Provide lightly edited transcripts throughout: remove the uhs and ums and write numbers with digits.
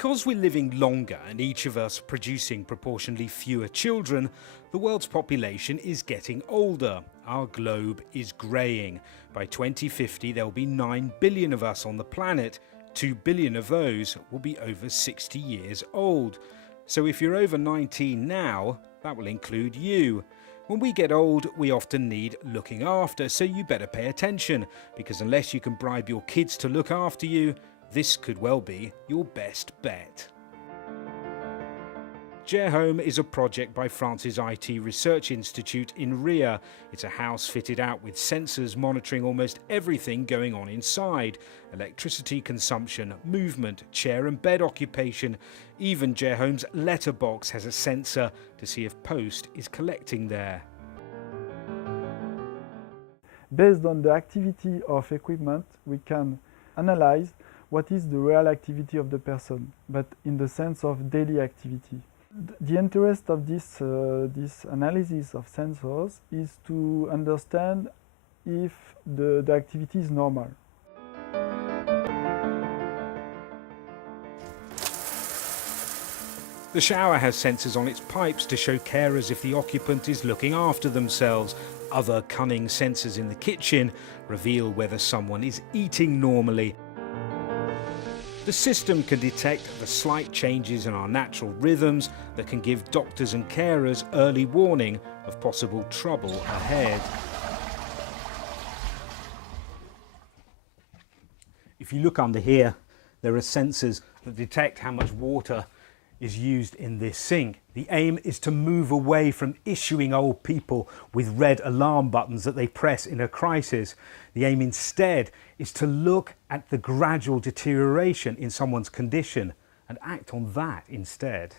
Because we're living longer and each of us producing proportionally fewer children, the world's population is getting older. Our globe is greying. By 2050 there will be 9 billion of us on the planet. 2 billion of those will be over 60 years old. So if you're over 19 now, that will include you. When we get old, we often need looking after, so you better pay attention, because unless you can bribe your kids to look after you, this could well be your best bet. Gerhome is a project by France's IT Research Institute in Ria. It's a house fitted out with sensors monitoring almost everything going on inside. Electricity consumption, movement, chair and bed occupation. Even Gerhome's letterbox has a sensor to see if post is collecting there. Based on the activity of equipment, we can analyze what is the real activity of the person, but in the sense of daily activity. The interest of this analysis of sensors is to understand if the activity is normal. The shower has sensors on its pipes to show carers if the occupant is looking after themselves. Other cunning sensors in the kitchen reveal whether someone is eating normally. The system can detect the slight changes in our natural rhythms that can give doctors and carers early warning of possible trouble ahead. If you look under here, there are sensors that detect how much water is used in this sink. The aim is to move away from issuing old people with red alarm buttons that they press in a crisis. The aim instead is to look at the gradual deterioration in someone's condition and act on that instead.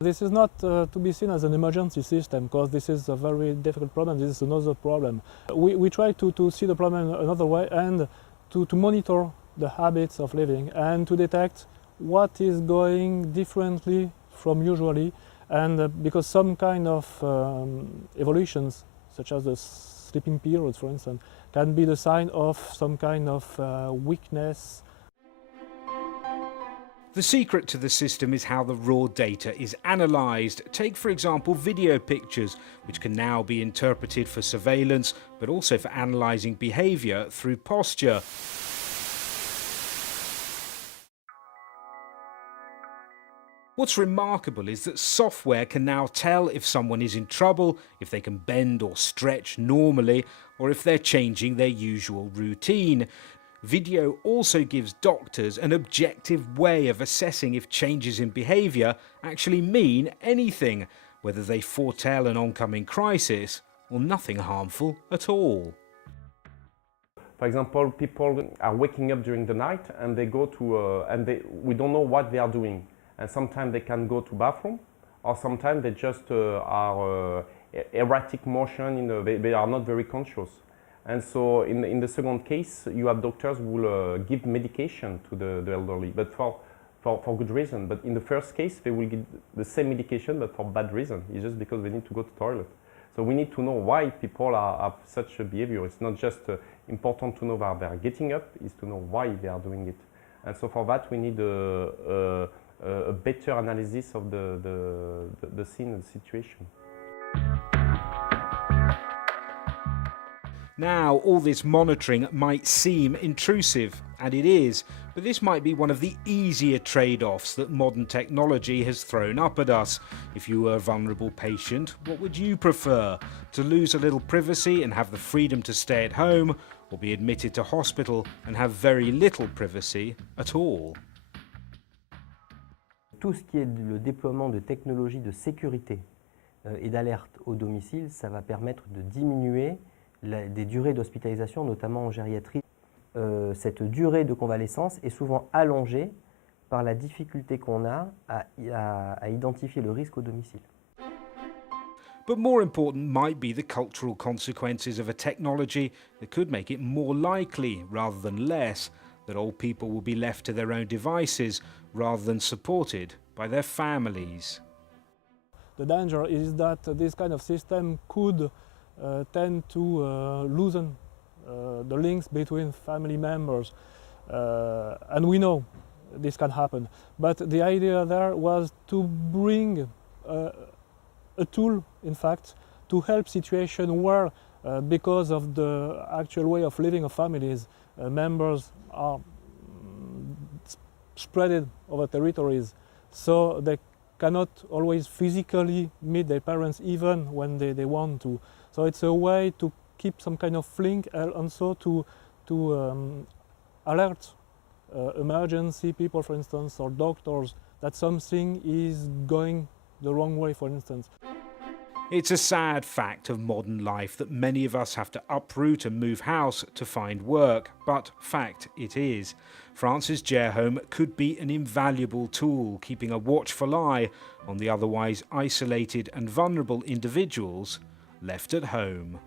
This is not to be seen as an emergency system, because this is a very difficult problem. This is another problem. We try to see the problem another way and to monitor the habits of living and to detect what is going differently from usually, and because some kind of evolutions, such as the sleeping periods for instance, can be the sign of some kind of weakness. The secret to the system is how the raw data is analysed. Take, for example, video pictures, which can now be interpreted for surveillance, but also for analysing behaviour through posture. What's remarkable is that software can now tell if someone is in trouble, if they can bend or stretch normally, or if they're changing their usual routine. Video also gives doctors an objective way of assessing if changes in behaviour actually mean anything, whether they foretell an oncoming crisis or nothing harmful at all. For example, people are waking up during the night and they go to, we don't know what they are doing. And sometimes they can go to bathroom, or sometimes they just are erratic motion, they are not very conscious. And so in the second case, you have doctors who will give medication to the elderly, but for good reason. But in the first case, they will give the same medication, but for bad reason. It's just because they need to go to the toilet. So we need to know why people have such a behavior. It's not just important to know that they are getting up, it's to know why they are doing it. And so for that, we need a better analysis of the scene and the situation. Now, all this monitoring might seem intrusive, and it is, but this might be one of the easier trade-offs that modern technology has thrown up at us. If you were a vulnerable patient, what would you prefer? To lose a little privacy and have the freedom to stay at home, or be admitted to hospital and have very little privacy at all? Tout ce qui est le déploiement de technologies de sécurité et d'alerte au domicile, ça va permettre de diminuer des durées d'hospitalisation, notamment en gériatrie. Cette durée de convalescence est souvent allongée par la difficulté qu'on a à identifier le risque au domicile. But more important might be the cultural consequences of a technology that could make it more likely, rather than less, that old people will be left to their own devices rather than supported by their families. The danger is that this kind of system could tend to loosen the links between family members, and we know this can happen. But the idea there was to bring a tool, in fact, to help situations where, because of the actual way of living of families, members are spread over territories, so they cannot always physically meet their parents even when they want to. So it's a way to keep some kind of link, and also to alert emergency people, for instance, or doctors, that something is going the wrong way, for instance. It's a sad fact of modern life that many of us have to uproot and move house to find work, but fact it is. France's Gerhome could be an invaluable tool, keeping a watchful eye on the otherwise isolated and vulnerable individuals left at home.